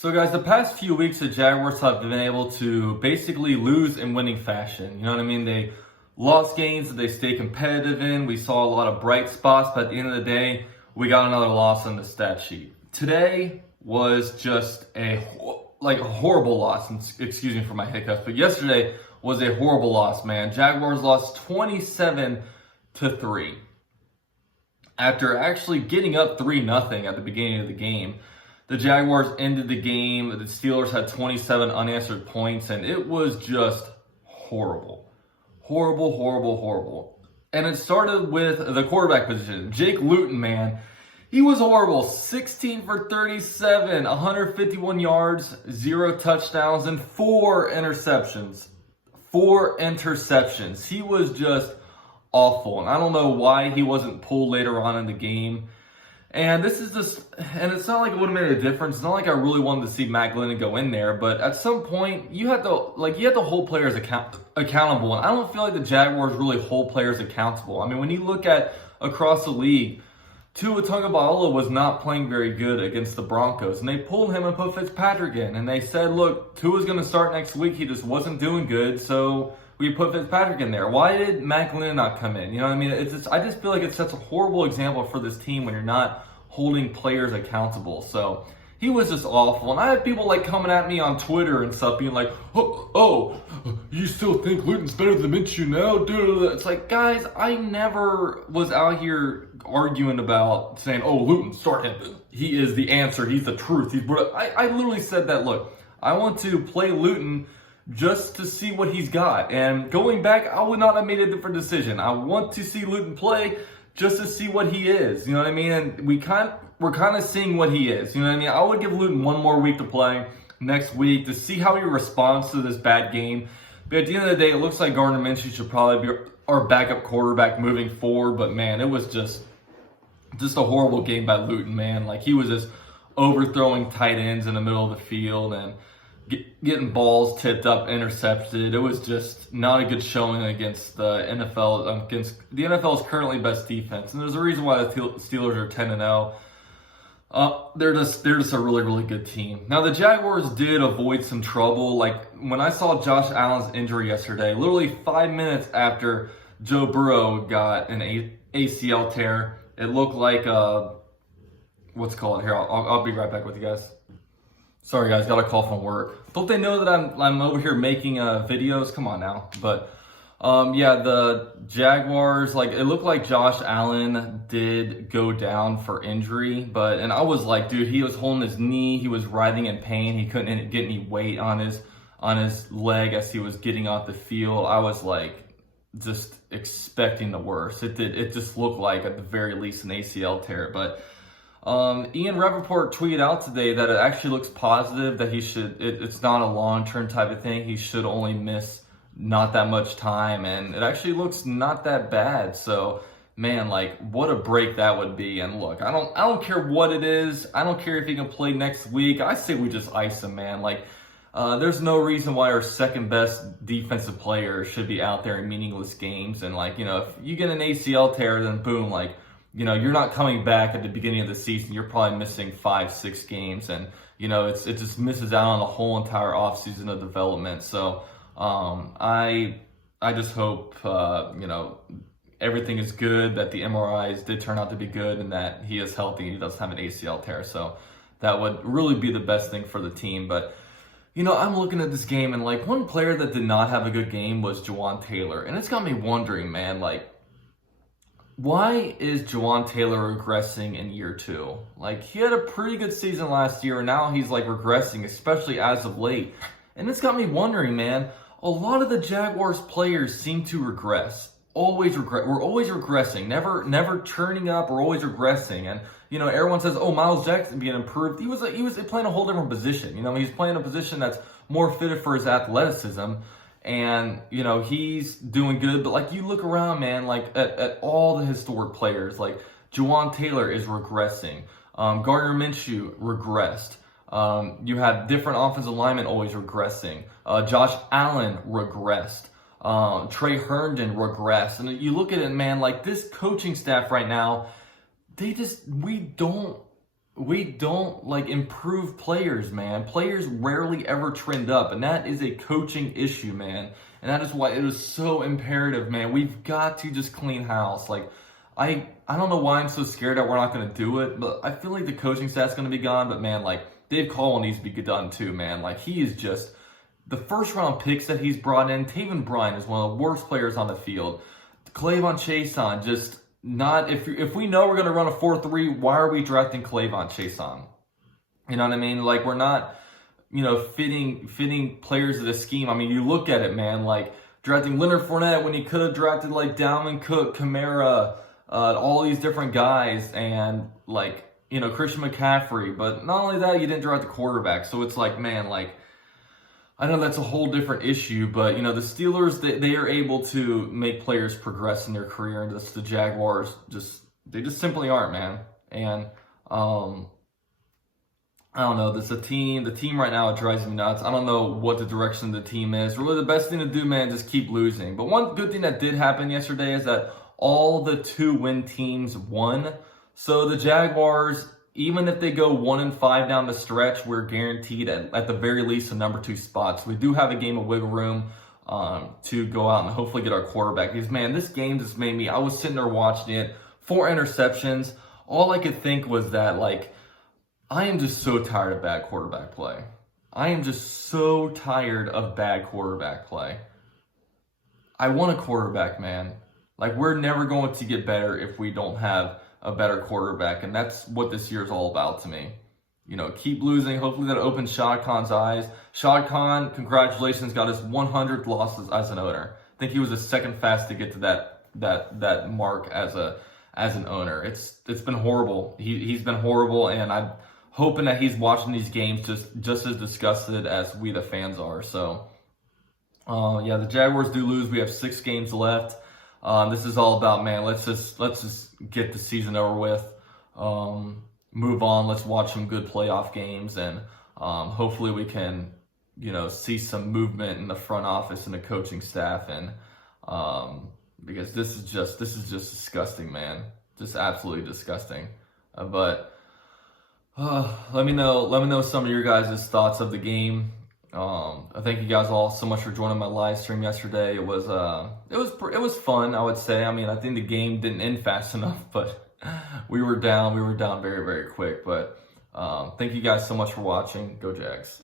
So guys, the past few weeks the Jaguars have been able to basically lose in winning fashion. You know what I mean? They lost games that they stay competitive in. We saw a lot of bright spots, but at the end of the day, we got another loss on the stat sheet. Today was just a horrible loss. And excuse me for my hiccups, but yesterday was a horrible loss, man. Jaguars lost 27-3. After actually getting up 3-0 at the beginning of the game. The Jaguars ended the game. The Steelers had 27 unanswered points, and it was just horrible. Horrible. And it started with the quarterback position. Jake Luton, man, he was horrible. 16 for 37, 151 yards, 0 touchdowns, and 4 interceptions. 4 interceptions. He was just awful, and I don't know why he wasn't pulled later on in the game. And this is just, and it's not like it would have made a difference. It's not like I really wanted to see Matt Glennon go in there, but at some point you have to hold players accountable. And I don't feel like the Jaguars really hold players accountable. I mean, when you look at across the league, Tua Tagovailoa was not playing very good against the Broncos, and they pulled him and put Fitzpatrick in, and they said, look, Tua's going to start next week. He just wasn't doing good, so we put Fitzpatrick in there. Why did Matt Glennon not come in? You know what I mean? I just feel like it sets a horrible example for this team when you're not holding players accountable. So he was just awful. And I had people coming at me on Twitter and stuff being like, oh, you still think Luton's better than Minshew now? Dude, it's like, guys, I never was out here arguing about saying, oh, Luton, start him. He is the answer. He's the truth. I literally said that, look, I want to play Luton just to see what he's got. And going back, I would not have made a different decision. I want to see Luton play just to see what he is. You know what I mean? And we're kind of seeing what he is. You know what I mean? I would give Luton one more week to play next week to see how he responds to this bad game. But at the end of the day, it looks like Gardner Minshew should probably be our backup quarterback moving forward. But man, it was just a horrible game by Luton, man. He was just overthrowing tight ends in the middle of the field and getting balls tipped up, intercepted. It was just not a good showing against the NFL. Against the NFL's currently best defense, and there's a reason why the Steelers are 10-0. They're just a really good team. Now the Jaguars did avoid some trouble. When I saw Josh Allen's injury yesterday, literally 5 minutes after Joe Burrow got an ACL tear, it looked like what's called here. I'll be right back with you guys. Sorry guys, got a call from work. Don't they know that I'm over here making videos? Come on now. But yeah, the Jaguars, it looked like Josh Allen did go down for injury, and I was like, dude, he was holding his knee, he was writhing in pain, he couldn't get any weight on his leg as he was getting off the field. I was just expecting the worst. It just looked like at the very least an ACL tear, but Ian Rappaport tweeted out today that it actually looks positive, that it's not a long-term type of thing. He should only miss not that much time, and it actually looks not that bad. So, man, what a break that would be. And look, I don't care what it is. I don't care if he can play next week. I say we just ice him, man. There's no reason why our second best defensive player should be out there in meaningless games. And if you get an ACL tear, then boom, you're not coming back at the beginning of the season. You're probably missing 5-6 games, and it just misses out on the whole entire offseason of development. So I just hope everything is good, that the MRIs did turn out to be good, and that he is healthy and he doesn't have an ACL tear. So that would really be the best thing for the team. But I'm looking at this game, and one player that did not have a good game was Jawaan Taylor, and it's got me wondering, man, why is Jawaan Taylor regressing in year 2? He had a pretty good season last year, and now he's regressing, especially as of late. And it's got me wondering, man, a lot of the Jaguars players seem to regress. We're always regressing, never turning up. We're always regressing. And, everyone says, oh, Miles Jackson being improved. He was playing a whole different position. He's playing a position that's more fitted for his athleticism. And, he's doing good. But, you look around, man, at all the historic players, Jawaan Taylor is regressing. Gardner Minshew regressed. You have different offensive linemen always regressing. Josh Allen regressed. Trey Herndon regressed. And you look at it, man, this coaching staff right now, we don't we don't like improve players, man. Players rarely ever trend up, and that is a coaching issue, man. And that is why it is so imperative, man. We've got to just clean house. Like, I don't know why I'm so scared that we're not going to do it, but I feel like the coaching staff's going to be gone. But man, like Dave Caldwell needs to be done too, man. Like he is just the first round picks that he's brought in. Taven Bryan is one of the worst players on the field. Clavon Chason just not. If we know we're going to run a 4-3, why are we drafting Clavon Chason? You know what I mean? Like we're not, fitting players to the scheme. I mean, you look at it, man. Like drafting Leonard Fournette when he could have drafted like Dalvin Cook, Kamara, all these different guys, and like Christian McCaffrey. But not only that, you didn't draft the quarterback. So it's like, man, like I know that's a whole different issue, but the Steelers they are able to make players progress in their career, and the Jaguars they just simply aren't, man. And I don't know. The team right now, it drives me nuts. I don't know what the direction of the team is. Really, the best thing to do, man, just keep losing. But one good thing that did happen yesterday is that all the 2-win teams won. So the Jaguars, even if they go 1-5 down the stretch, we're guaranteed at the very least a number 2 spot. So we do have a game of wiggle room to go out and hopefully get our quarterback. Because, man, this game just made me, I was sitting there watching it, 4 interceptions. All I could think was that, like, I am just so tired of bad quarterback play. I am just so tired of bad quarterback play. I want a quarterback, man. Like, we're never going to get better if we don't have a better quarterback, and that's what this year is all about to me. Keep losing. Hopefully that opens Shad Khan's eyes. Shad Khan, congratulations, got his 100th loss as an owner. I think he was the second fastest to get to that mark as an owner. It's been horrible. He's been horrible, and I'm hoping that he's watching these games just as disgusted as we the fans are. So, the Jaguars do lose. We have 6 games left. This is all about, man, let's just get the season over with. Move on. Let's watch some good playoff games, and hopefully we can, see some movement in the front office and the coaching staff, and because this is just disgusting, man. Just absolutely disgusting. But let me know some of your guys' thoughts of the game. I thank you guys all so much for joining my live stream yesterday. It was fun, I would say. I mean, I think the game didn't end fast enough, but we were down very, very quick. But thank you guys so much for watching. Go Jags.